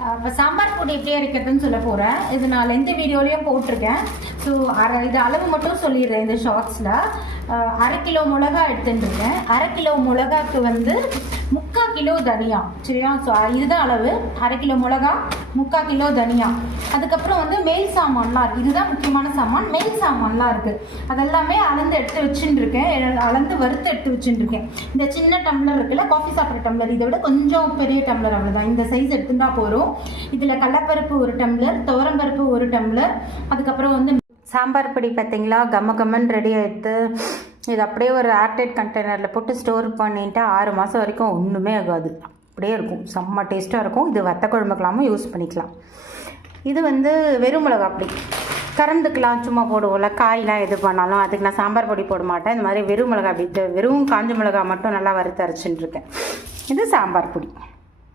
இப்போ சாம்பார் பொடி எப்படி அரைக்கிறதுன்னு சொல்ல போகிறேன். இது நான் எந்த வீடியோலையும் போட்டிருக்கேன். ஸோ இது அளவு மட்டும் சொல்லிடுறேன். இந்த ஷார்ட்ஸில் 1/2 கிலோ மிளகா எடுத்துட்டுருக்கேன். 1/2 கிலோ மிளகாக்கு வந்து 3/4 கிலோ தனியா, சரியா? ஸோ இதுதான் அளவு. 1/2 கிலோ மிளகா, 3/4 கிலோ தனியா. அதுக்கப்புறம் வந்து மேல் சாமான்லாம் இருக்குது. இதுதான் முக்கியமான சாமான். மேல் சாமான்லாம் இருக்குது. அதெல்லாமே அளந்து எடுத்து வச்சுட்டுருக்கேன். அளந்து வறுத்து எடுத்து வச்சுட்டுருக்கேன். இந்த சின்ன டம்ளர் இருக்குல்ல, காஃபி சாப்பிட்ற டம்ளர், இதை விட கொஞ்சம் பெரிய டம்ளர், அவ்வளோதான். இந்த சைஸ் எடுத்துட்டா போகிறோம். இதில் கடலைப்பருப்பு 1 டம்ளர், துவரம்பருப்பு 1 டம்ளர், அதுக்கப்புறம் வந்து சாம்பார் பொடி பார்த்தீங்களா, கம்மன்னு ரெடி ஆகிடுது. இது அப்படியே ஒரு ஏர்டைட் கண்டெய்னரில் போட்டு ஸ்டோர் பண்ணிட்டு 6 மாதம் வரைக்கும் ஒன்றுமே ஆகாது. அப்படியே இருக்கும். செம்ம டேஸ்ட்டாக இருக்கும். இது வத்த குழம்புக்கெல்லாமும் யூஸ் பண்ணிக்கலாம். இது வந்து வெறும் மிளகா அப்படி கறந்துக்கலாம், சும்மா போடுவோம்ல. காயெலாம் எது பண்ணாலும் அதுக்கு நான் சாம்பார் பொடி போட மாட்டேன். இந்த மாதிரி வெறும் மிளகா அப்படி வெறும் காஞ்ச மிளகா மட்டும் நல்லா வறுத்து அரைச்சின்னு இருக்கேன். இது சாம்பார் பொடி.